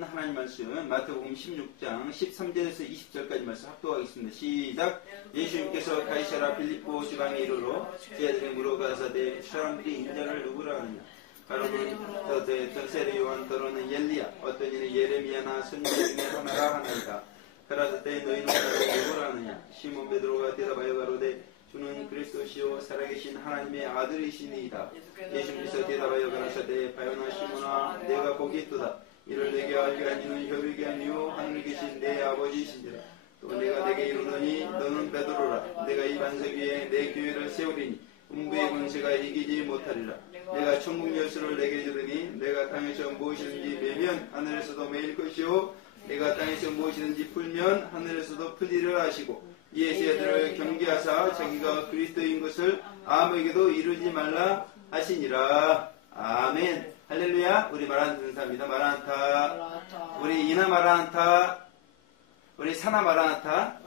있는 하나님 말씀 마태복음 16장 13절에서 20절까지 말씀 합독하겠습니다. 시작. 예수님께서 가이사라 빌립보 지방에 이르러 제자들이 물어가사대 사람들이 인자를 누구라 하느냐. 가로는 더세례 요한, 더러는 엘리야, 어떤 이는 예레미야나 선지자 중에 하나라 하나이다. 가라사대 너희는 나를 누구라 하느냐. 시몬 베드로가 대답하여 가로되 주는 그리스도시요 살아계신 하나님의 아들이시니이다. 예수께서 대답하여 가라사대 바요나 시몬아 내가 보겠도다. 이를 내게 알게 하니는 혈육이 아니요 하늘에 계신 내 아버지이신지라. 또 내가 내게 이르노니 너는 베드로라. 내가 이 반석 위에 내 교회를 세우리니 음부의 권세가 이기지 못하리라. 내가 천국 열쇠를 내게 주리니 내가 땅에서 무엇이든지 매면 하늘에서도 매일 것이요 내가 땅에서 무엇이든지 풀면 하늘에서도 풀리라 하시고 이에 제자들을 경계하사 자기가 그리스도인 것을 아무에게도 이루지 말라 하시니라. 아멘. 할렐루야. 우리 마라나타 인사합니다. 마라나타. 우리 이나 마라나타. 우리 사나 마라나타.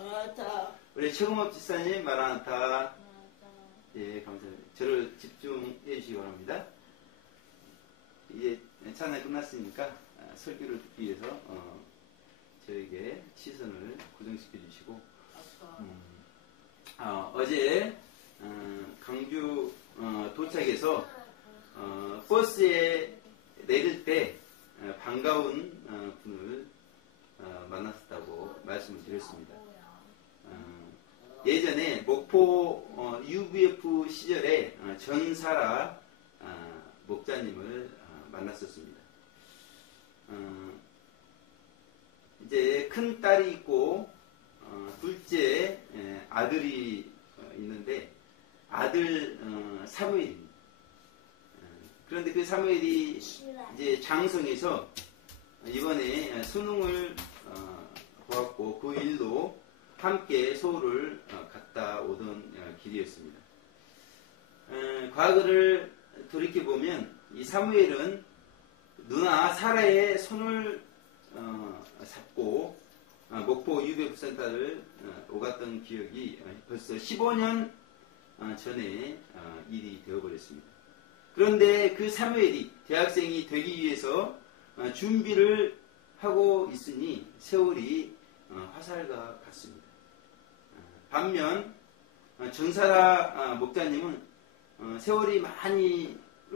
우리 최금업 집사님 마라나타. 예, 감사합니다. 저를 집중해 주시기 바랍니다. 이제 찬양 끝났으니까 설교를 듣기 위해서 저에게 시선을 고정시켜 주시고 어제 강주 도착해서 버스에 내릴 때 반가운 분을 만났다고 말씀을 드렸습니다. 예전에 목포 UVF 시절에 전사라 목자님을 만났었습니다. 이제 큰 딸이 있고 둘째 아들이 있는데 아들 사무엘입니다. 그런데 그 사무엘이 이제 장성에서 이번에 수능을 보았고 그 일로 함께 서울을 갔다 오던 길이었습니다. 과거를 돌이켜보면 이 사무엘은 누나 사라의 손을 잡고 목포 UVF 센터를 오갔던 기억이 벌써 15년 전에 일이 되어버렸습니다. 그런데 그 사무엘이 대학생이 되기 위해서 준비를 하고 있으니 세월이 화살과 같습니다. 반면 전사라 목자님은 세월이 많이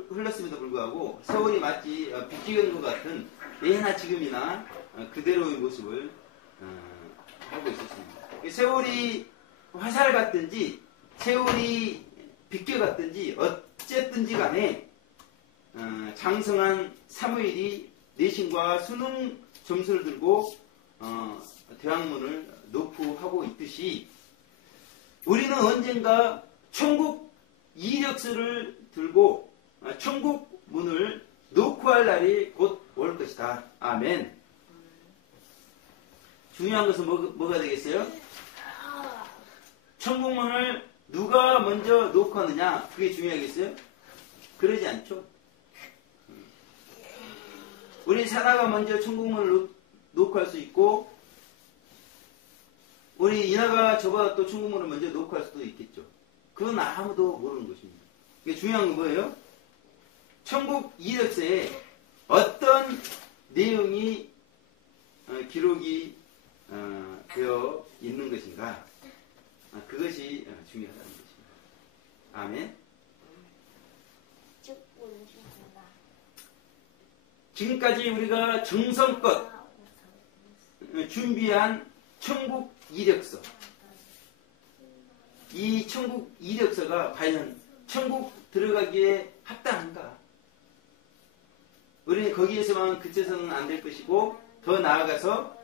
흘렀음에도 불구하고 세월이 마치 비끼는 것 같은 예나 지금이나 그대로의 모습을 하고 있었습니다. 세월이 화살 같든지 세월이 비껴 같든지 어쨌든지 간에 장성한 사무엘이 내신과 수능 점수를 들고 대학문을 노프하고 있듯이 우리는 언젠가 천국 이력서를 들고 천국 문을 노크할 날이 곧 올 것이다. 아멘. 중요한 것은 뭐가 되겠어요? 천국문을 누가 먼저 노크하느냐, 그게 중요하겠어요? 그러지 않죠? 우리 사나가 먼저 천국문을 노크할 수 있고 우리 이나가 저보다 또 천국문을 먼저 노크할 수도 있겠죠. 그건 아무도 모르는 것입니다. 이게 중요한 건 뭐예요? 천국 이력서에 어떤 내용이 기록이 되어 있는 것인가, 그것이 중요하다는 것입니다. 아멘. 지금까지 우리가 정성껏 준비한 천국 이력서, 이 천국 이력서가 과연 천국 들어가기에 합당한가? 우리는 거기에서만 그쳐서는 안 될 것이고 더 나아가서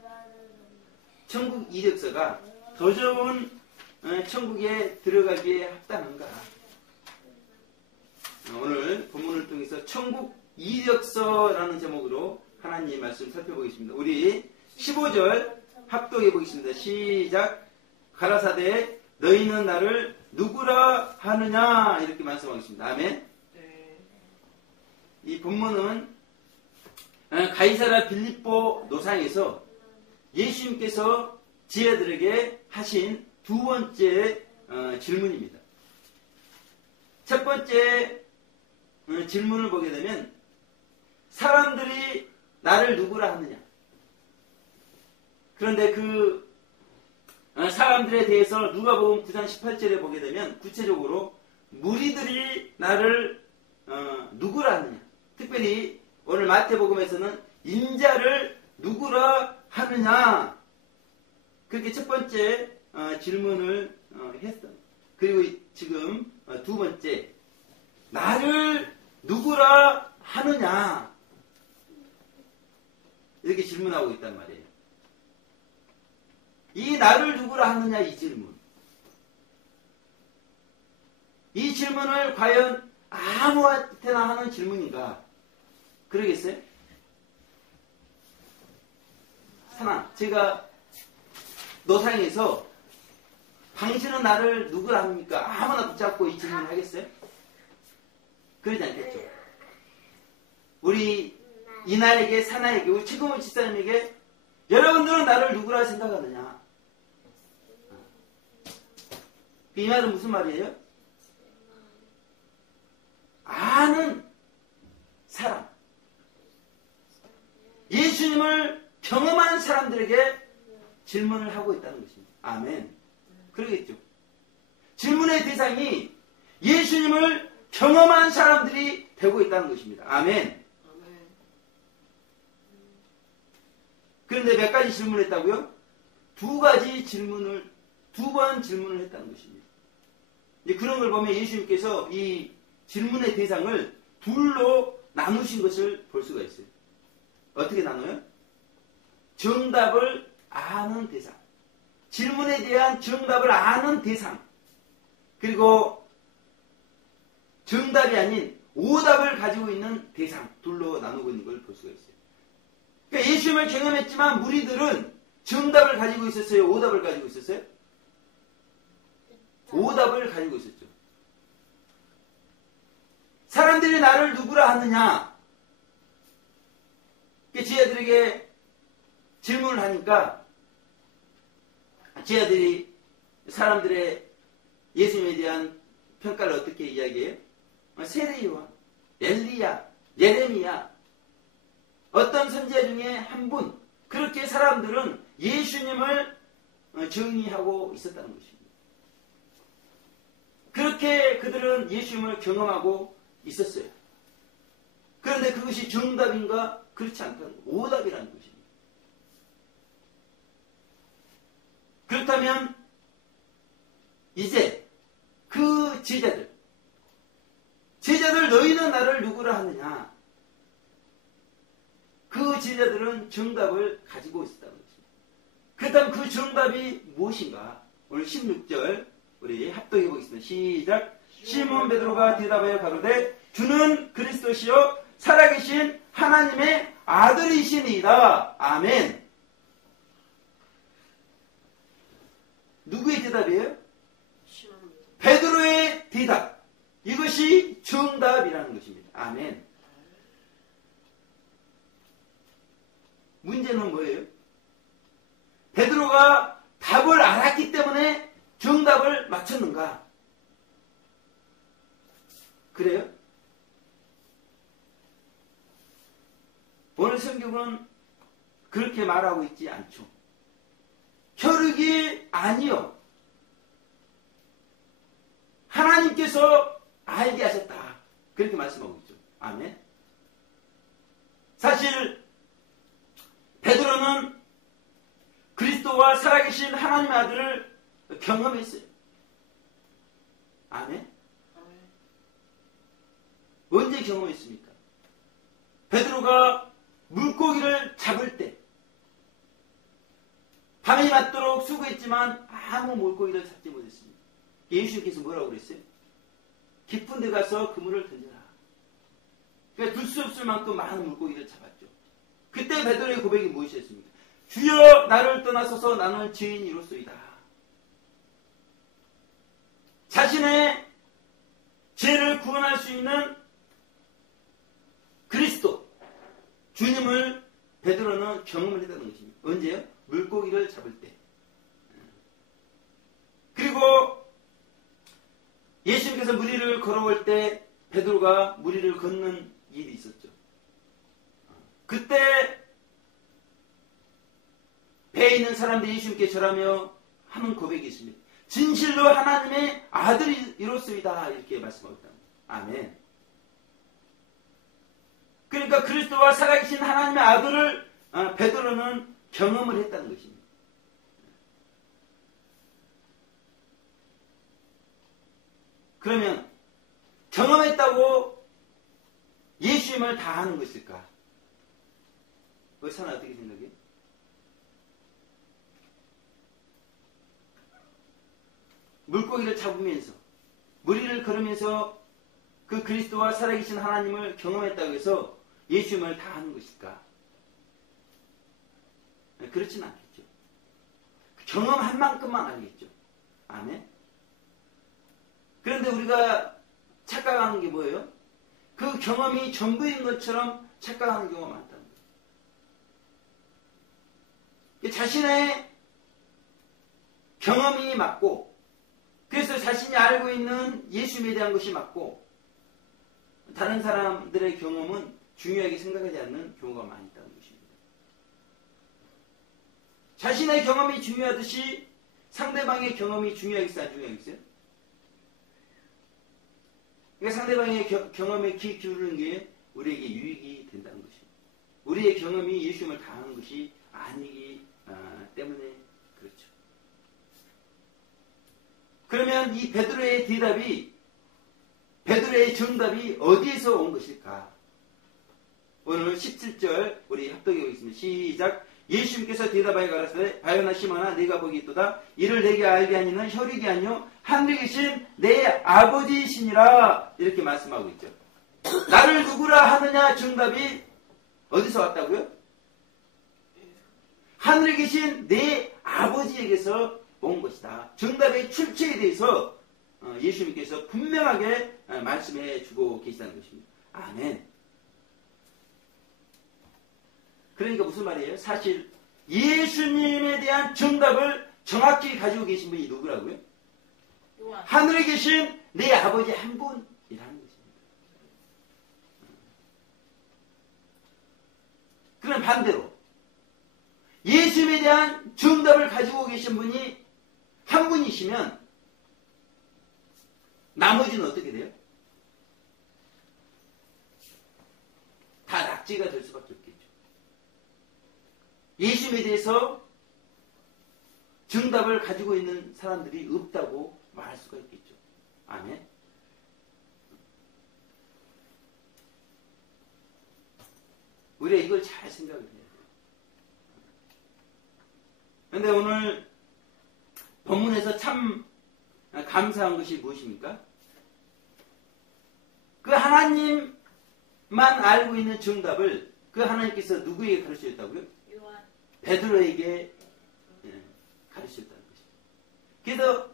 천국 이력서가 더 좋은 천국에 들어가기에 합당한가? 오늘 본문을 통해서 천국 이력서라는 제목으로 하나님의 말씀 살펴보겠습니다. 우리 15절 합독해 보겠습니다. 시작. 가라사대 너희는 나를 누구라 하느냐, 이렇게 말씀하겠습니다. 아멘. 네. 이 본문은 가이사라 빌립보 노상에서 예수님께서 제자들에게 하신 두 번째 질문입니다. 첫 번째 질문을 보게 되면 사람들이 나를 누구라 하느냐, 그런데 그 사람들에 대해서 누가복음 9장 18절에 보게 되면 구체적으로 무리들이 나를 누구라 하느냐. 특별히 오늘 마태복음에서는 인자를 누구라 하느냐. 그렇게 첫 번째 질문을 했어요. 그리고 지금 두 번째, 나를 누구라 하느냐. 이렇게 질문하고 있단 말이에요. 이 나를 누구라 하느냐, 이 질문. 이 질문을 과연 아무한테나 하는 질문인가? 그러겠어요? 사나, 제가 노상에서 당신은 나를 누구라 합니까? 아무나 붙잡고 이 질문을 하겠어요? 그러지 않겠죠. 우리 이나에게, 사나에게, 우리 최고문 집사님에게 여러분들은 나를 누구라 생각하느냐? 이 말은 무슨 말이에요? 아는 사람, 예수님을 경험한 사람들에게 질문을 하고 있다는 것입니다. 아멘. 그러겠죠. 질문의 대상이 예수님을 경험한 사람들이 되고 있다는 것입니다. 아멘. 그런데 몇 가지 질문을 했다고요? 두 가지 질문을, 두 번 질문을 했다는 것입니다. 이제 그런 걸 보면 예수님께서 이 질문의 대상을 둘로 나누신 것을 볼 수가 있어요. 어떻게 나눠요? 정답을 아는 대상, 질문에 대한 정답을 아는 대상, 그리고 정답이 아닌 오답을 가지고 있는 대상, 둘로 나누고 있는 걸 볼 수가 있어요. 그러니까 예수님을 경험했지만 무리들은 정답을 가지고 있었어요? 오답을 가지고 있었어요? 오답을 가지고 있었죠. 사람들이 나를 누구라 하느냐? 지혜들에게 질문을 하니까 지혜들이 사람들의 예수님에 대한 평가를 어떻게 이야기해요? 세례요한, 엘리야, 예레미야, 어떤 선지자 중에 한 분, 그렇게 사람들은 예수님을 정의하고 있었다는 것입니다. 그렇게 그들은 예수님을 경험하고 있었어요. 그런데 그것이 정답인가? 그렇지 않다는 거예요. 오답이라는 것입니다. 그렇다면 이제 그 제자들 너희는 나를 누구라 하느냐? 그 제자들은 정답을 가지고 있었다는 것입니다. 그렇다면 그 정답이 무엇인가? 오늘 16절 우리 합독해 보겠습니다. 시작. 시몬 베드로가 대답하여 가로되 주는 그리스도시요 살아계신 하나님의 아들이시니이다. 아멘. 누구의 대답이에요? 베드로의 대답. 이것이 정답이라는 것입니다. 아멘. 문제는 뭐예요? 베드로가 답을 알았기 때문에 정답을 맞췄는가? 그래요? 오늘 성경은 그렇게 말하고 있지 않죠. 혈육이 아니요. 하나님께서 알게 하셨다. 그렇게 말씀하고 있죠. 아멘. 사실 베드로는 그리스도와 살아계신 하나님의 아들을 경험했어요. 아멘. 언제 경험했습니까? 베드로가 물고기를 잡을 때 밤이 맞도록 수고했지만 아무 물고기를 잡지 못했습니다. 예수님께서 뭐라고 그랬어요? 깊은 데 가서 그물을 던져라. 그러니까 둘 수 없을 만큼 많은 물고기를 잡았죠. 그때 베드로의 고백이 무엇이었습니까? 주여 나를 떠나소서 나는 죄인이로소이다. 자신의 죄를 구원할 수 있는 그리스도 주님을 베드로는 경험을 했다는 것입니다. 언제요? 물고기를 잡을 때. 그리고 예수님께서 무리를 걸어올 때 베드로가 무리를 걷는 일이 있었죠. 그때 배에 배에 있는 사람들이 예수님께 절하며 하는 고백이 있습니다. 진실로 하나님의 아들이 이렇습니다. 이렇게 말씀하고 있다. 아멘. 그러니까 그리스도와 살아계신 하나님의 아들을 베드로는 경험을 했다는 것입니다. 그러면 경험했다고 예수님을 다 하는 것일까? 의사는 어떻게 생각해요? 물고기를 잡으면서 물 위를 걸으면서 그 그리스도와 살아계신 하나님을 경험했다고 해서 예수님을 다 하는 것일까? 그렇지는 않겠죠. 경험한 만큼만 알겠죠. 아멘. 그런데 우리가 착각하는 게 뭐예요? 그 경험이 전부인 것처럼 착각하는 경우가 많다는 거예요. 자신의 경험이 맞고, 그래서 자신이 알고 있는 예수님에 대한 것이 맞고, 다른 사람들의 경험은 중요하게 생각하지 않는 경우가 많이 있다는 것입니다. 자신의 경험이 중요하듯이 상대방의 경험이 중요하겠어요? 안 중요하겠어요? 그러니까 상대방의 경험에 귀 기울이는 게 우리에게 유익이 된다는 것입니다. 우리의 경험이 예수님을 당하는 것이 아니기 때문에 그렇죠. 그러면 이 베드로의 베드로의 정답이 어디에서 온 것일까? 오늘 17절 우리 합독해 보겠습니다. 시작. 예수님께서 대답하여 가라사대 바요나 시몬아 네가 복이 있도다. 이를 내게 알게 하니는 혈육이 아니요 하늘에 계신 내 아버지이시니라. 이렇게 말씀하고 있죠. 나를 누구라 하느냐 정답이 어디서 왔다고요? 하늘에 계신 내 아버지에게서 온 것이다. 정답의 출처에 대해서 예수님께서 분명하게 말씀해 주고 계시다는 것입니다. 아멘. 그러니까 무슨 말이에요? 사실 예수님에 대한 정답을 정확히 가지고 계신 분이 누구라고요? 하늘에 계신 내 아버지 한 분이라는 것입니다. 그럼 반대로 예수님에 대한 정답을 가지고 계신 분이 한 분이시면 나머지는 어떻게 돼요? 다 낙지가 될 수밖에 없겠죠. 예수님에 대해서 정답을 가지고 있는 사람들이 없다고 말할 수가 있겠죠. 아멘. 우리가 이걸 잘 생각을 해야 돼요. 그런데 오늘 본문에서 참 감사한 것이 무엇입니까? 그 하나님만 알고 있는 정답을 그 하나님께서 누구에게 가르쳐줬다고요? 베드로에게 가르쳤다는 것입니다. 그래서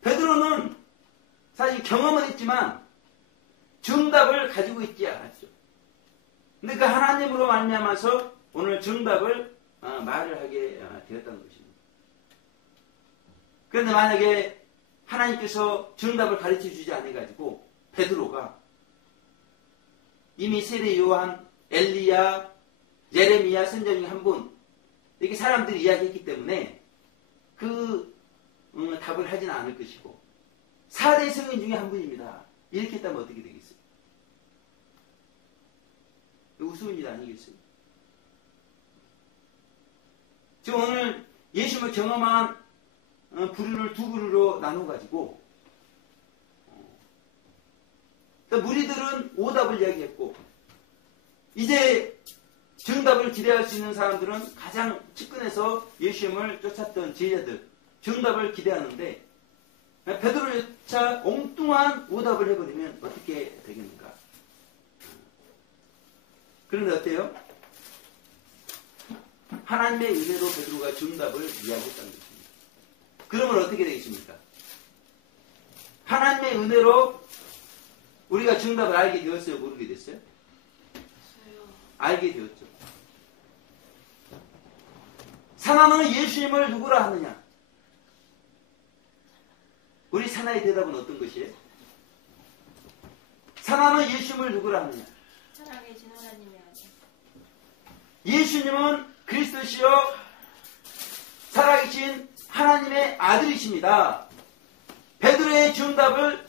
베드로는 사실 경험은 했지만 정답을 가지고 있지 않았죠. 근데 그 하나님으로 말미암아서 오늘 정답을 말을 하게 되었다는 것입니다. 그런데 만약에 하나님께서 정답을 가르쳐 주지 않아가지고 베드로가 이미 세례 요한, 엘리야, 예레미야 선지자 중에 한 분 이렇게 사람들이 이야기했기 때문에 그 답을 하지는 않을 것이고 4대 성인 중에 한 분입니다. 이렇게 했다면 어떻게 되겠어요? 우스운 일 아니겠어요? 지금 오늘 예수님을 경험한 부류를 두 부류로 나눠가지고 무리들은 오답을 이야기했고 이제 정답을 기대할 수 있는 사람들은 가장 측근에서 예수님을 쫓았던 제자들 정답을 기대하는데 베드로조차 엉뚱한 오답을 해버리면 어떻게 되겠는가? 그런데 어때요? 하나님의 은혜로 베드로가 정답을 이야기했다는 것입니다. 그러면 어떻게 되겠습니까? 하나님의 은혜로 우리가 정답을 알게 되었어요? 모르게 됐어요? 알게 되었죠. 사나는 예수님을 누구라 하느냐? 우리 사나의 대답은 어떤 것이에요? 사나는 예수님을 누구라 하느냐? 살아계신 하나님이 아니에요. 예수님은 그리스도시요 살아계신 하나님의 아들이십니다. 베드로의 정답을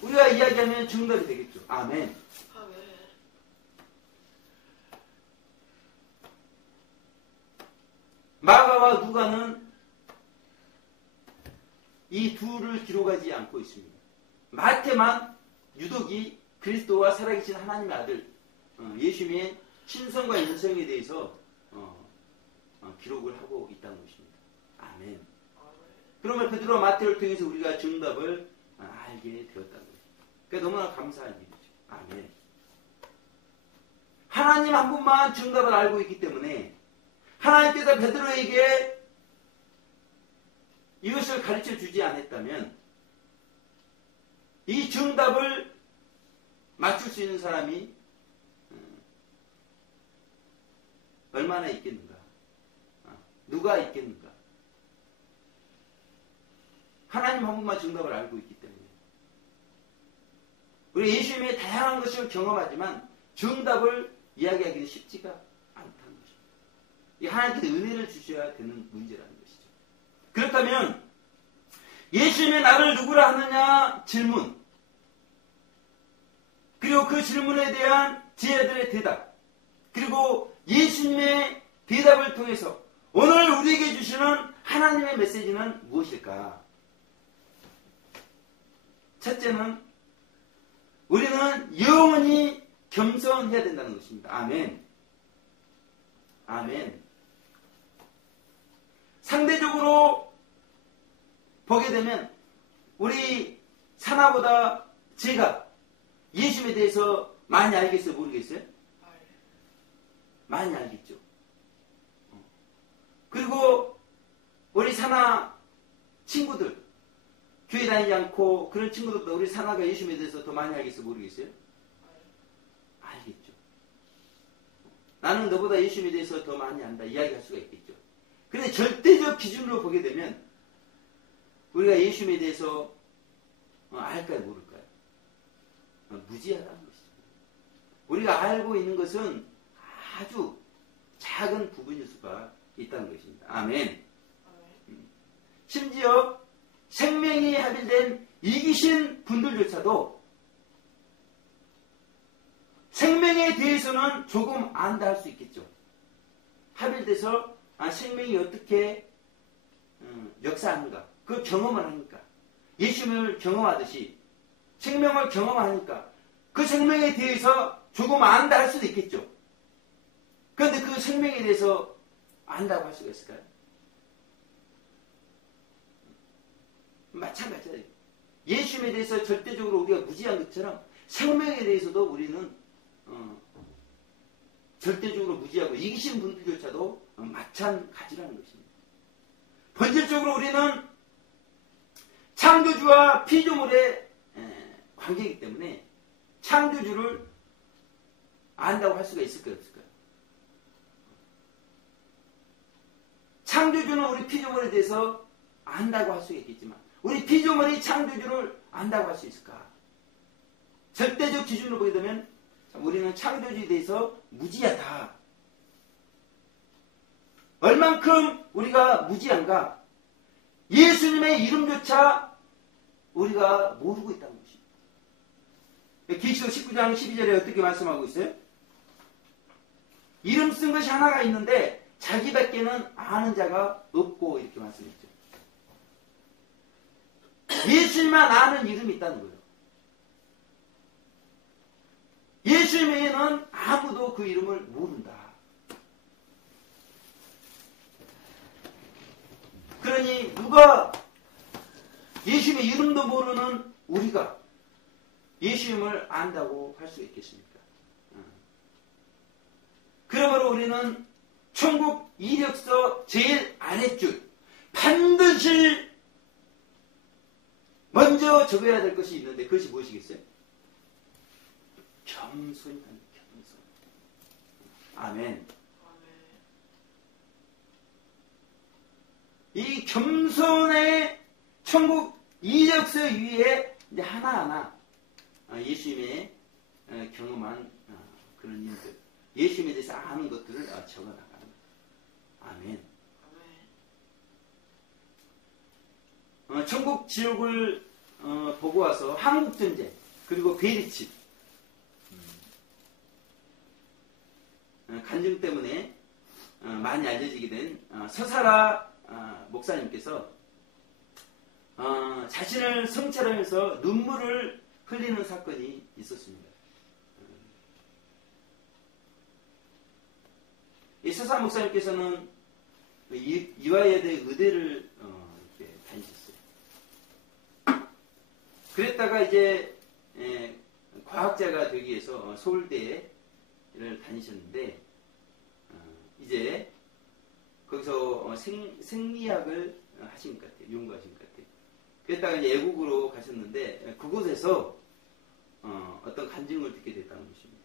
우리가 이야기하면 정답이 되겠죠. 아멘. 마가와 누가는 이 둘을 기록하지 않고 있습니다. 마태만 유독이 그리스도와 살아계신 하나님의 아들 예수님의 신성과 인성에 대해서 기록을 하고 있다는 것입니다. 아멘. 그러면 베드로와 마태를 통해서 우리가 정답을 알게 되었다는 것입니다. 그러니까 너무나 감사한 일이죠. 아멘. 하나님 한 분만 정답을 알고 있기 때문에 하나님께서 베드로에게 이것을 가르쳐 주지 않았다면 이 정답을 맞출 수 있는 사람이 얼마나 있겠는가? 누가 있겠는가? 하나님 한 분만 정답을 알고 있기 때문에 우리 예수님의 다양한 것을 경험하지만 정답을 이야기하기는 쉽지가 않다는 것입니다. 이 하나님께서 은혜를 주셔야 되는 문제라는 것이죠. 그렇다면 예수님이 나를 누구라 하느냐 질문, 그리고 그 질문에 대한 제자들의 대답, 그리고 예수님의 대답을 통해서 오늘 우리에게 주시는 하나님의 메시지는 무엇일까? 첫째는 우리는 영원히 겸손해야 된다는 것입니다. 아멘. 아멘. 상대적으로 보게 되면 우리 사나보다 제가 예수님에 대해서 많이 알겠어요? 모르겠어요? 많이 알겠죠. 그리고 우리 사나 친구들, 교회 다니지 않고 그런 친구들도 우리 사나가 예수님에 대해서 더 많이 알겠어요? 모르겠어요? 알겠죠. 나는 너보다 예수님에 대해서 더 많이 안다 이야기할 수가 있겠죠. 그런데 절대적 기준으로 보게 되면 우리가 예수님에 대해서 알까요? 모를까요? 무지하다는 것이죠. 우리가 알고 있는 것은 아주 작은 부분일 수가 있다는 것입니다. 아멘. 심지어 생명이 합일된 이기신 분들조차도 생명에 대해서는 조금 안다 할 수 있겠죠. 합일돼서 생명이 어떻게 역사하는가, 그 경험을 하니까, 예수님을 경험하듯이 생명을 경험하니까 그 생명에 대해서 조금 안다 할 수도 있겠죠. 그런데 그 생명에 대해서 안다고 할 수가 있을까요? 마찬가지예요. 예수님에 대해서 절대적으로 우리가 무지한 것처럼 생명에 대해서도 우리는 절대적으로 무지하고 이기신 분들조차도 마찬가지라는 것입니다. 본질적으로 우리는 창조주와 피조물의 관계이기 때문에 창조주를 안다고 할 수가 있을까요? 없을까요? 창조주는 우리 피조물에 대해서 안다고 할 수 있겠지만 우리 피조물이 창조주를 안다고 할 수 있을까? 절대적 기준으로 보게 되면 우리는 창조주에 대해서 무지하다. 얼만큼 우리가 무지한가? 예수님의 이름조차 우리가 모르고 있다는 것입니다. 계시록 19장 12절에 어떻게 말씀하고 있어요? 이름 쓴 것이 하나가 있는데 자기밖에는 아는 자가 없고 이렇게 말씀했죠. 예수님만 아는 이름이 있다는 거예요. 예수님 외에는 아무도 그 이름을 모른다. 그러니 누가 예수님의 이름도 모르는 우리가 예수님을 안다고 할 수 있겠습니까? 그러므로 우리는 천국 이력서 제일 아랫줄 반드시 먼저 적어야 될 것이 있는데 그것이 무엇이겠어요? 겸손이다. 겸손. 아멘. 이 겸손의 천국 이력서 위에 이제 하나하나 예수님의 경험한 그런 일들, 예수님에 대해서 아는 것들을 적어나가는. 아멘. 천국 지옥을 보고 와서 한국전쟁 그리고 베리칩 간증 때문에 많이 알려지게 된 서사라 목사님께서 자신을 성찰하면서 눈물을 흘리는 사건이 있었습니다. 이 서사라 목사님께서는 이화여대 의대를 이렇게 다니셨어요. 그랬다가 이제 과학자가 되기 위해서 서울대를 다니셨는데 이제 거기서 생리학을 하신 것 같아요. 연구하신 것 같아요. 그랬다가 이제 애국으로 가셨는데 그곳에서 어떤 간증을 듣게 됐다는 것입니다.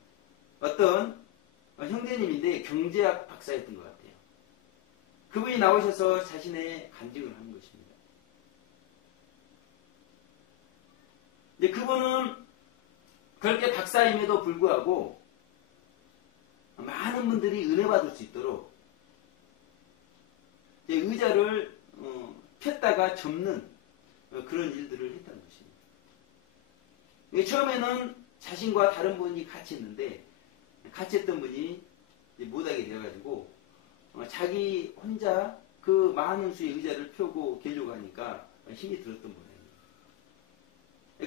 어떤 형제님인데 경제학 박사였던 것 같아요. 그분이 나오셔서 자신의 간증을 하는 것입니다. 이제 그분은 그렇게 박사임에도 불구하고 많은 분들이 은혜 받을 수 있도록 의자를 폈다가 접는 그런 일들을 했다는 것입니다. 처음에는 자신과 다른 분이 같이 했는데 같이 했던 분이 못하게 되어가지고 자기 혼자 그 많은 수의 의자를 펴고 계려고 하니까 힘이 들었던 모양이에요.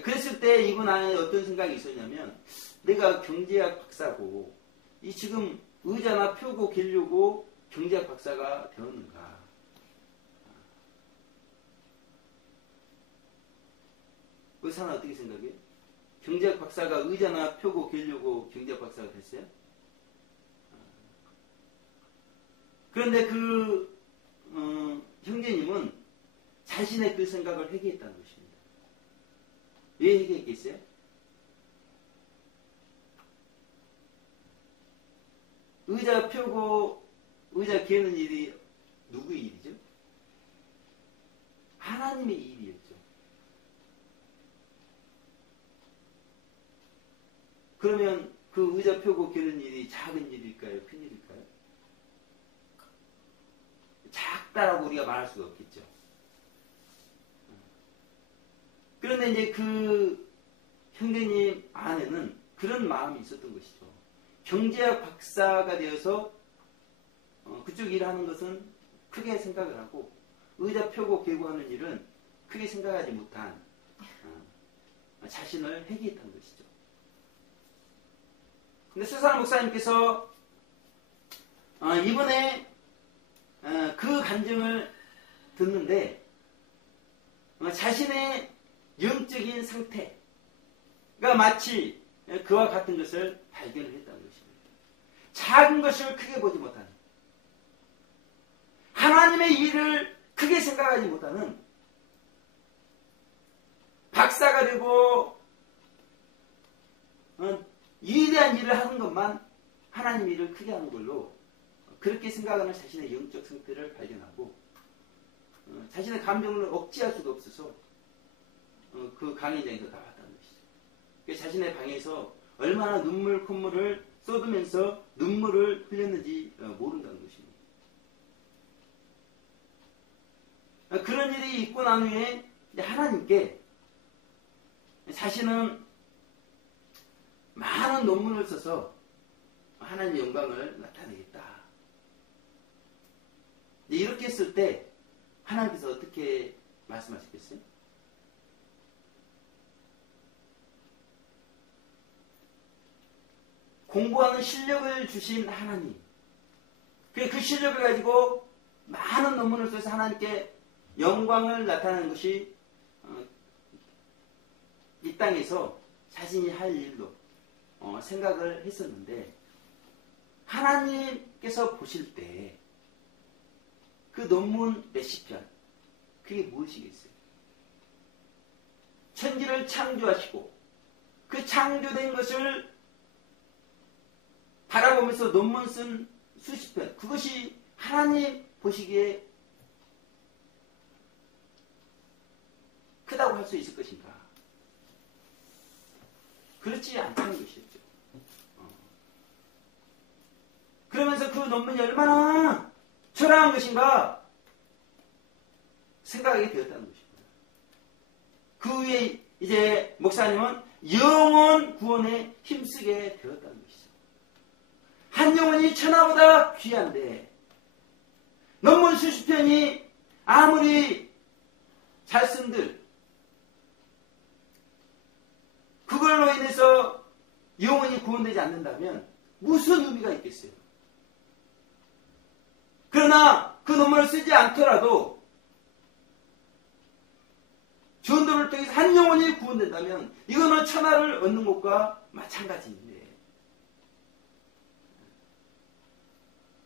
그랬을 때 이분 안에 어떤 생각이 있었냐면 내가 경제학 박사고 이 지금 의자나 펴고 계려고 경제학 박사가 되었는가. 그 사람 어떻게 생각해요? 경제학 박사가 의자나 펴고 계려고 경제학 박사가 됐어요? 그런데 그 형제님은 자신의 그 생각을 회개했다는 것입니다. 왜 회개했겠어요? 의자 펴고 의자 기는 일이 누구의 일이죠? 하나님의 일이었죠. 그러면 그 의자 펴고 기는 일이 작은 일일까요? 큰 일일까요? 작다라고 우리가 말할 수가 없겠죠. 그런데 이제 그 형제님 안에는 그런 마음이 있었던 것이죠. 경제학 박사가 되어서 그쪽 일을 하는 것은 크게 생각을 하고 의자 펴고 개고 하는 일은 크게 생각하지 못한 자신을 회개했다는 것이죠. 근데 서사라 목사님께서 이번에 그 간증을 듣는데 자신의 영적인 상태가 마치 그와 같은 것을 발견을 했다는 것입니다. 작은 것을 크게 보지 못하는 하나님의 일을 크게 생각하지 못하는 박사가 되고 위대한 일을 하는 것만 하나님 일을 크게 하는 걸로 그렇게 생각하는 자신의 영적 상태를 발견하고 자신의 감정을 억제할 수가 없어서 그 강의장에서 나왔다는 것이죠. 자신의 방에서 얼마나 눈물 콧물을 쏟으면서 눈물을 흘렸는지 모른다는 것입니다. 그런 일이 있고 난 후에 하나님께 자신은 많은 논문을 써서 하나님의 영광을 나타내겠다. 이렇게 했을 때 하나님께서 어떻게 말씀하셨겠어요? 공부하는 실력을 주신 하나님, 그 실력을 가지고 많은 논문을 써서 하나님께 영광을 나타내는 것이 이 땅에서 자신이 할 일로 생각을 했었는데 하나님께서 보실 때 그 논문 몇십 편 그게 무엇이겠어요? 천지를 창조하시고 그 창조된 것을 바라보면서 논문 쓴 수십 편 그것이 하나님 보시기에 크다고 할 수 있을 것인가? 그렇지 않다는 것이었죠. 그러면서 그 논문이 얼마나 초라한 것인가 생각하게 되었다는 것입니다. 그 위에 이제 목사님은 영혼 구원에 힘쓰게 되었다는 것이죠. 한 영혼이 천하보다 귀한데 논문 수십 편이 아무리 잘 쓴들 그걸로 인해서 영혼이 구원되지 않는다면 무슨 의미가 있겠어요? 그러나 그 논문을 쓰지 않더라도 전도를 통해서 한 영혼이 구원된다면 이거는 천하를 얻는 것과 마찬가지인데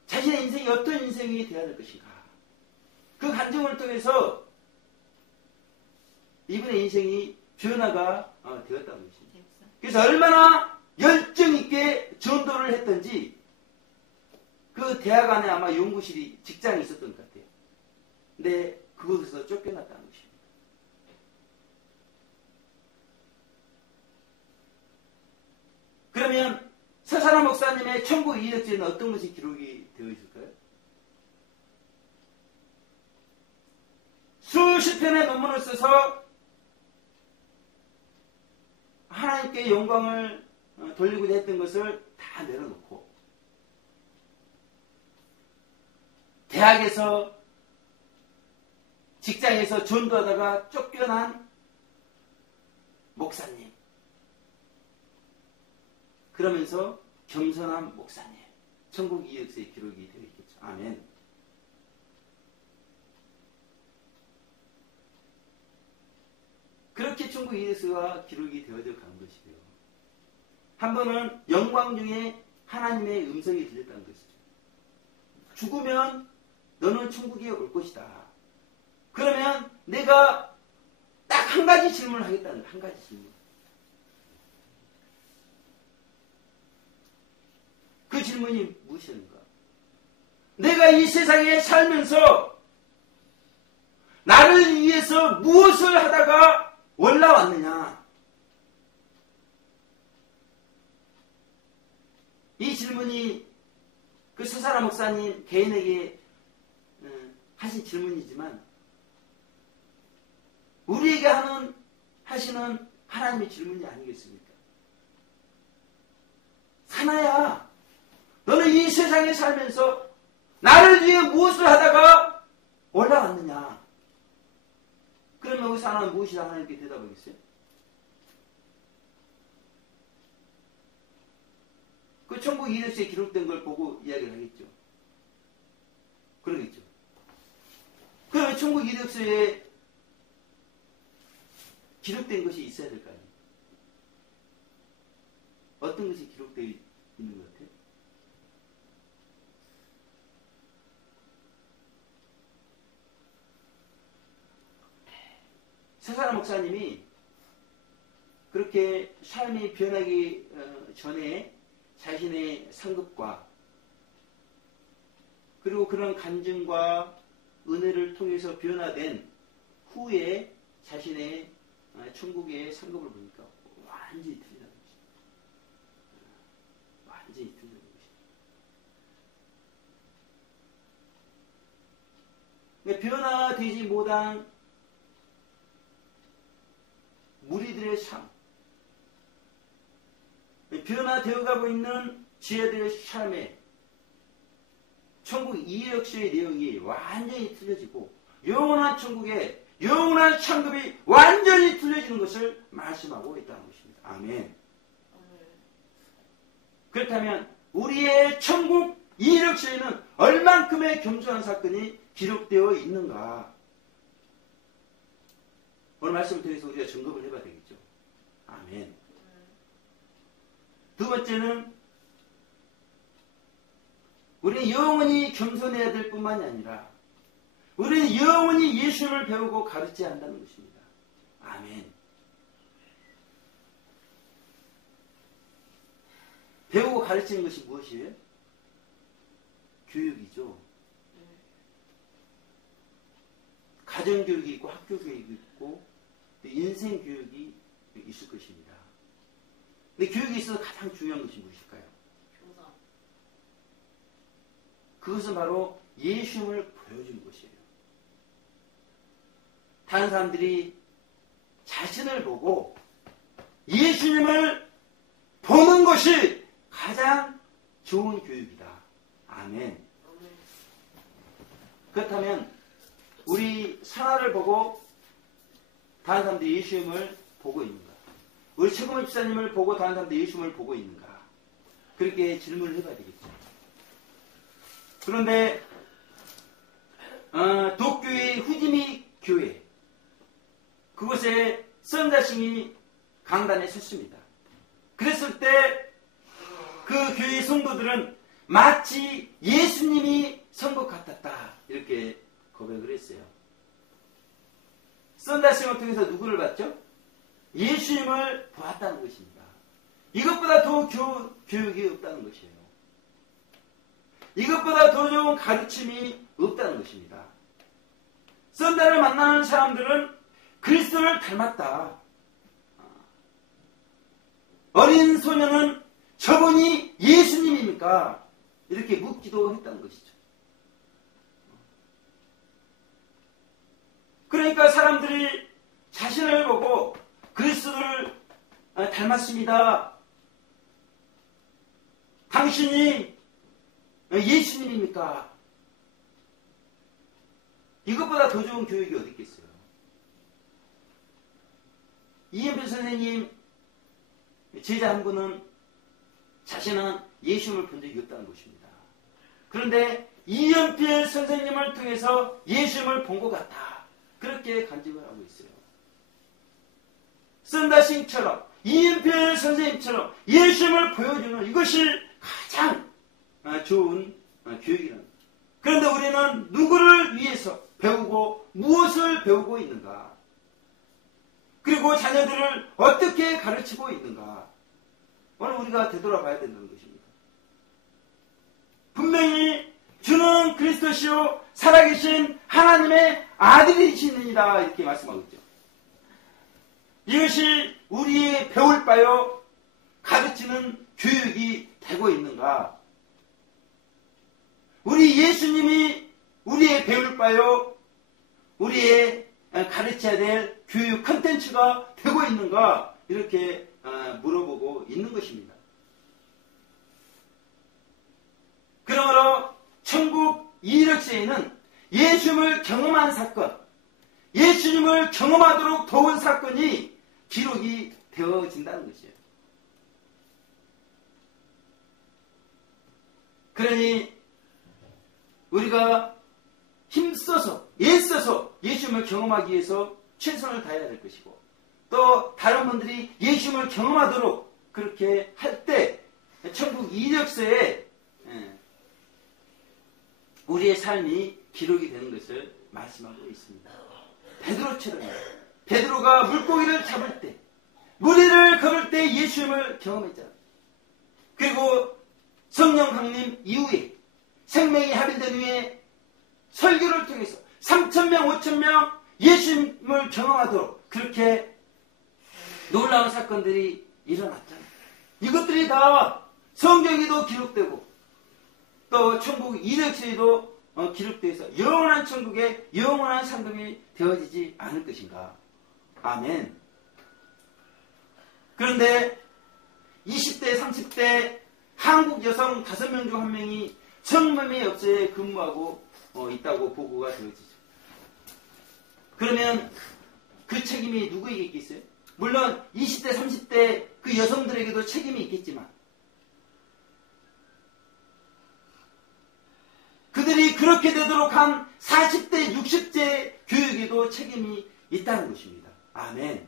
자신의 인생이 어떤 인생이 되어야 될 것인가 그 간증을 통해서 이분의 인생이 변화가 되었다는 것입니다. 그래서 얼마나 열정 있게 전도를 했던지 그 대학 안에 아마 연구실이 직장이 있었던 것 같아요. 근데 그곳에서 쫓겨났다는 것입니다. 그러면 서사라 목사님의 천국 이력서에는 어떤 것이 기록이 되어 있을까요? 수십 편의 논문을 써서 하나님께 영광을 돌리고자 했던 것을 다 내려놓고 대학에서 직장에서 전도하다가 쫓겨난 목사님 그러면서 겸손한 목사님 천국 이력서에 기록이 되어 있겠죠. 아멘. 그렇게 천국 이력서가 기록이 되어져 간 것이고요. 한 번은 영광 중에 하나님의 음성이 들렸다는 것이죠. 죽으면 너는 천국에 올 것이다. 그러면 내가 딱 한 가지 질문을 하겠다는 거예요. 한 가지 질문. 그 질문이 무엇이었는가? 내가 이 세상에 살면서 나를 위해서 무엇을 하다가 올라왔느냐? 이 질문이 그 서사라 목사님 개인에게 하신 질문이지만 우리에게 하시는 하나님의 질문이 아니겠습니까? 사나야, 너는 이 세상에 살면서 나를 위해 무엇을 하다가 올라왔느냐? 그러면 그 사나는 무엇이라 하나님께 대답하겠어요? 그 천국 이력서에 기록된 걸 보고 이야기를 하겠죠. 그러겠죠. 그러면 천국 이력서에 기록된 것이 있어야 될 거 아니에요? 어떤 것이 기록되어 있는 것 같아요? 서사라 목사님이 그렇게 삶이 변하기 전에 자신의 상급과 그리고 그런 간증과 은혜를 통해서 변화된 후에 자신의 천국의 상급을 보니까 완전히 틀리다는 것입니다. 완전히 틀리다는 것입니다. 변화되지 못한 무리들의 삶, 변화되어가고 있는 지혜들의 삶에 천국 이력서의 내용이 완전히 틀려지고 영원한 천국의 영원한 창급이 완전히 틀려지는 것을 말씀하고 있다는 것입니다. 아멘. 그렇다면 우리의 천국 이력서에는 얼만큼의 겸손한 사건이 기록되어 있는가? 오늘 말씀을 통해서 우리가 점검을 해봐야 되겠죠. 아멘. 두 번째는 우리는 영원히 겸손해야 될 뿐만이 아니라 우리는 영원히 예수를 배우고 가르쳐야 한다는 것입니다. 아멘. 배우고 가르치는 것이 무엇이에요? 교육이죠. 가정교육이 있고 학교교육이 있고 인생교육이 있을 것입니다. 근데 교육에 있어서 가장 중요한 것이 무엇일까요? 그것은 바로 예수님을 보여주는 것이에요. 다른 사람들이 자신을 보고 예수님을 보는 것이 가장 좋은 교육이다. 아멘. 그렇다면 우리 산하를 보고 다른 사람들이 예수님을 보고 있는가? 우리 최고문 집사님을 보고 다른 사람들이 예수님을 보고 있는가? 그렇게 질문을 해봐야 되겠죠. 그런데 독교의 후지미 교회 그곳에 썬자싱이 강단에 섰습니다. 그랬을 때 그 교회의 성도들은 마치 예수님이 선 것 같았다 이렇게 고백을 했어요. 썬다싱을 통해서 누구를 봤죠? 예수님을 보았다는 것입니다. 이것보다 더 교육이 없다는 것이에요. 이것보다 더 좋은 가르침이 없다는 것입니다. 썬다를 만나는 사람들은 그리스도를 닮았다. 어린 소녀는 저분이 예수님입니까? 이렇게 묻기도 했다는 것이죠. 그러니까 사람들이 자신을 보고 그리스도를 닮았습니다. 당신이 예수님입니까? 이것보다 더 좋은 교육이 어디 있겠어요? 이은표 선생님 제자 한 분은 자신은 예수님을 본 적이 없다는 것입니다. 그런데 이은표 선생님을 통해서 예수님을 본 것 같다. 그렇게 간증을 하고 있어요. 썬다싱처럼 이은표 선생님처럼 예수님을 보여주는 이것이 가장 좋은 교육이라는 거죠. 그런데 우리는 누구를 위해서 배우고 무엇을 배우고 있는가? 그리고 자녀들을 어떻게 가르치고 있는가? 오늘 우리가 되돌아봐야 된다는 것입니다. 분명히 주는 그리스도시요 살아계신 하나님의 아들이시니라 이렇게 말씀하고 있죠. 이것이 우리의 배울 바요 가르치는 교육이 되고 있는가? 우리 예수님이 우리의 배울 바요 우리의 가르쳐야 될 교육 컨텐츠가 되고 있는가? 이렇게 물어보고 있는 것입니다. 그러므로 천국 이력서에는 예수님을 경험한 사건, 예수님을 경험하도록 도운 사건이 기록이 되어진다는 것이에요. 그러니 우리가 힘써서 애써서 예수님을 경험하기 위해서 최선을 다해야 될 것이고 또 다른 분들이 예수님을 경험하도록 그렇게 할 때 천국 이력서에 우리의 삶이 기록이 되는 것을 말씀하고 있습니다. 베드로처럼 베드로가 물고기를 잡을 때 무리를 걸을 때 예수님을 경험했잖아요. 그리고 성령 강림 이후에 생명이 합일된 후에 설교를 통해서 3,000명, 5,000명 예수님을 경험하도록 그렇게 놀라운 사건들이 일어났잖아요. 이것들이 다 성경에도 기록되고 또 천국 이력서에도 기록되어서 영원한 천국에 영원한 상급이 되어지지 않을 것인가. 아멘. 그런데 20대, 30대 한국 여성 5명 중 1명이 청렴의 업소에 근무하고 있다고 보고가 되어지죠. 그러면 그 책임이 누구에게 있겠어요? 물론 20대, 30대 그 여성들에게도 책임이 있겠지만 그들이 그렇게 되도록 한 40대, 60대 교육에도 책임이 있다는 것입니다. 아멘.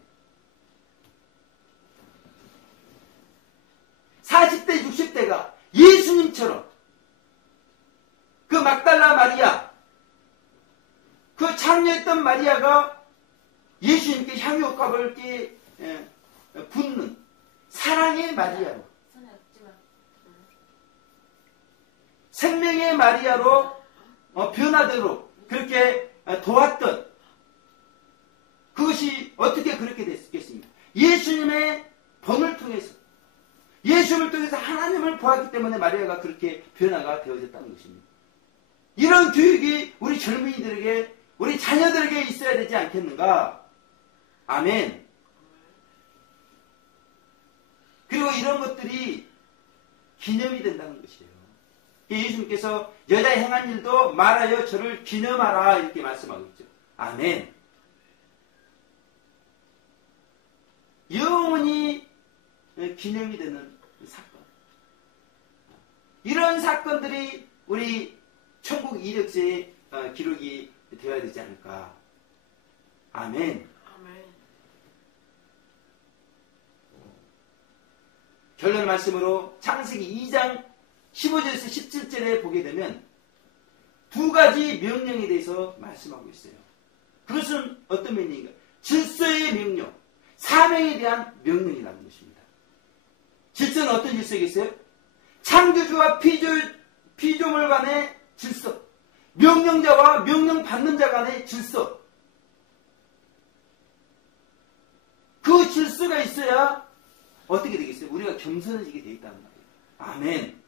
40대, 60대가 예수님처럼 그 막달라 마리아, 그 창녀했던 마리아가 예수님께 향유값을 붓는 사랑의 마리아로, 생명의 마리아로 변화대로 그렇게 도왔던 그것이 어떻게 그렇게 됐겠습니까? 예수님의 본을 통해서 예수님을 통해서 하나님을 보았기 때문에 마리아가 그렇게 변화가 되어졌다는 것입니다. 이런 교육이 우리 젊은이들에게 우리 자녀들에게 있어야 되지 않겠는가? 아멘. 그리고 이런 것들이 기념이 된다는 것이에요. 예수님께서 여자 행한 일도 말하여 저를 기념하라 이렇게 말씀하고 있죠. 아멘. 영원히 기념이 되는 사건. 이런 사건들이 우리 천국 이력서에 기록이 되어야 되지 않을까. 아멘. 결론 말씀으로 창세기 2장 15절에서 17절에 보게 되면 두 가지 명령에 대해서 말씀하고 있어요. 그것은 어떤 명령인가? 질서의 명령, 사명에 대한 명령이라는 것입니다. 질서는 어떤 질서이겠어요? 창조주와 피조물 간의 질서, 명령자와 명령받는 자 간의 질서. 그 질서가 있어야 어떻게 되겠어요? 우리가 겸손해지게 되어 있다는 말이에요. 아멘.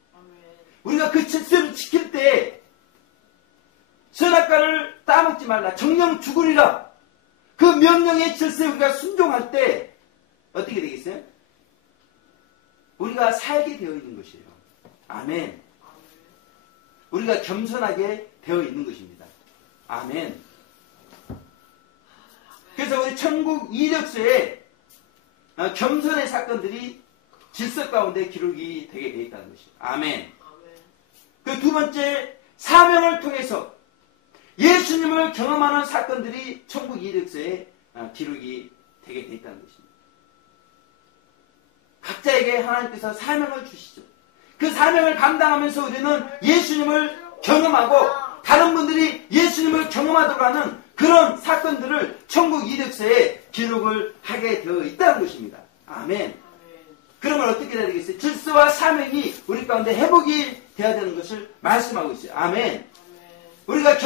우리가 그 질서를 지킬 때 선악과를 따먹지 말라. 정령 죽으리라. 그 명령의 질서에 우리가 순종할 때 어떻게 되겠어요? 우리가 살게 되어 있는 것이에요. 아멘. 우리가 겸손하게 되어 있는 것입니다. 아멘. 그래서 우리 천국 이력서에 겸손의 사건들이 질서 가운데 기록이 되게 되어 있다는 것이에요. 아멘. 그 두 번째, 사명을 통해서 예수님을 경험하는 사건들이 천국 이력서에 기록이 되게 되어 있다는 것입니다. 각자에게 하나님께서 사명을 주시죠. 그 사명을 감당하면서 우리는 예수님을 경험하고 다른 분들이 예수님을 경험하도록 하는 그런 사건들을 천국 이력서에 기록을 하게 되어 있다는 것입니다. 아멘. 그러면 어떻게 해야 되겠어요? 질서와 사명이 우리 가운데 회복이 되어야 되는 것을 말씀하고 있어요. 아멘. 우리가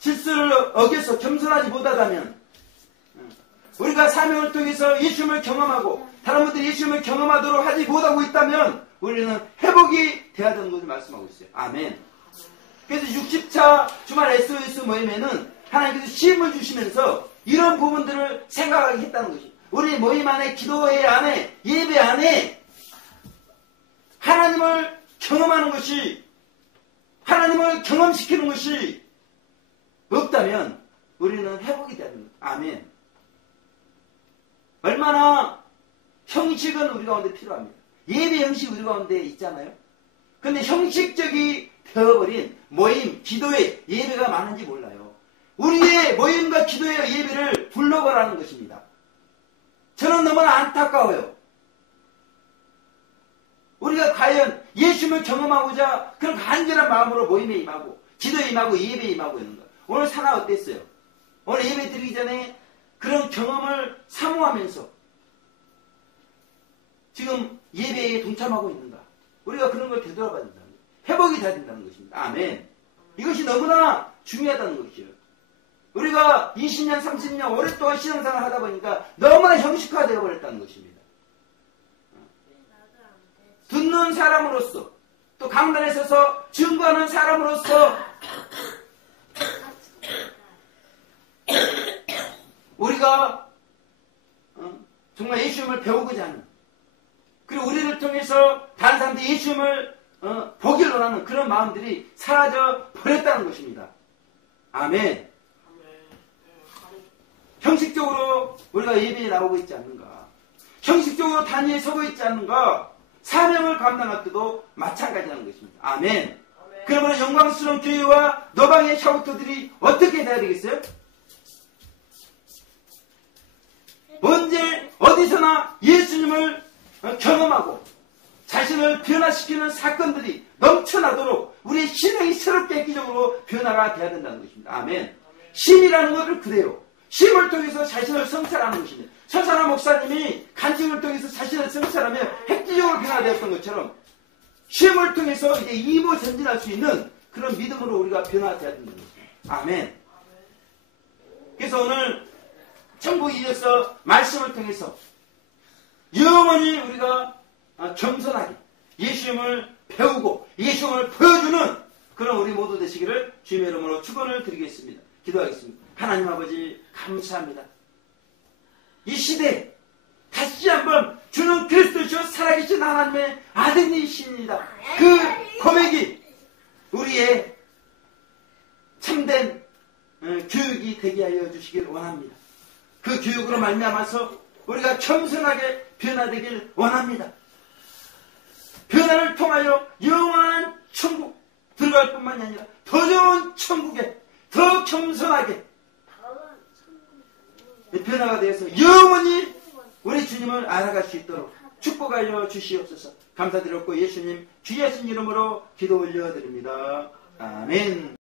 질서를 어겨서 겸손하지 못하다면, 우리가 사명을 통해서 예수님을 경험하고 다른 분들이 예수님을 경험하도록 하지 못하고 있다면 우리는 회복이 되어야 되는 것을 말씀하고 있어요. 아멘. 그래서 60차 주말 SOS 모임에는 하나님께서 시험을 주시면서 이런 부분들을 생각하게 했다는 것이죠. 우리 모임 안에, 기도회 안에, 예배 안에 하나님을 경험하는 것이, 하나님을 경험시키는 것이 없다면 우리는 회복이 되는 거예요. 아멘. 얼마나 형식은 우리 가운데 필요합니다. 예배 형식 우리 가운데 있잖아요. 근데 형식적이 되어버린 모임, 기도회, 예배가 많은지 몰라요. 우리의 모임과 기도회, 예배를 불러보라는 것입니다. 저는 너무나 안타까워요. 우리가 과연 예수님을 경험하고자 그런 간절한 마음으로 모임에 임하고 기도에 임하고 예배에 임하고 있는가? 오늘 사나 어땠어요? 오늘 예배 드리기 전에 그런 경험을 사모하면서 지금 예배에 동참하고 있는가? 우리가 그런 걸 되돌아봐야 된다는 거예요. 회복이 돼야 된다는 것입니다. 아멘. 이것이 너무나 중요하다는 것이에요. 우리가 20년, 30년 오랫동안 신앙생활을 하다 보니까 너무나 형식화되어 버렸다는 것입니다. 듣는 사람으로서 또 강단에 서서 증거하는 사람으로서 우리가 정말 예수님을 배우고자 하는, 그리고 우리를 통해서 다른 사람들이 예수님을 보기를 원하는 그런 마음들이 사라져 버렸다는 것입니다. 아멘. 형식적으로 우리가 예배에 나오고 있지 않는가? 형식적으로 단위에 서고 있지 않는가? 사명을 감당할 때도 마찬가지라는 것입니다. 아멘. 그러면 영광스러운 교회와 너방의 샤우터들이 어떻게 돼야 되겠어요? 언제 어디서나 예수님을 경험하고 자신을 변화시키는 사건들이 넘쳐나도록 우리의 신앙이 새롭게 획기적으로 변화가 돼야 된다는 것입니다. 아멘. 심이라는 것을 그래요. 심을 통해서 자신을 성찰하는 것입니다. 서사나 목사님이 간증을 통해서 자신을 성찰하며 획기적으로 변화되었던 것처럼 심을 통해서 이제 이모 전진할 수 있는 그런 믿음으로 우리가 변화되어야 된다는 것입니다. 아멘. 그래서 오늘 천국 이어서 말씀을 통해서 영원히 우리가 겸손하게 예수님을 배우고 예수님을 보여주는 그런 우리 모두 되시기를 주님의 이름으로 축원을 드리겠습니다. 기도하겠습니다. 하나님 아버지 감사합니다. 이 시대에 다시 한번 주님 예수는 그리스도시요 살아계신 하나님의 아들이십니다. 그 고백이 우리의 참된 교육이 되게 하여 주시길 원합니다. 그 교육으로 말미암아서 우리가 겸손하게 변화되길 원합니다. 변화를 통하여 영원한 천국 들어갈 뿐만이 아니라 더 좋은 천국에 더 겸손하게 변화가 되어서 영원히 우리 주님을 알아갈 수 있도록 축복하여 주시옵소서. 감사드렸고 예수님 귀하신 이름으로 기도 올려드립니다. 아멘.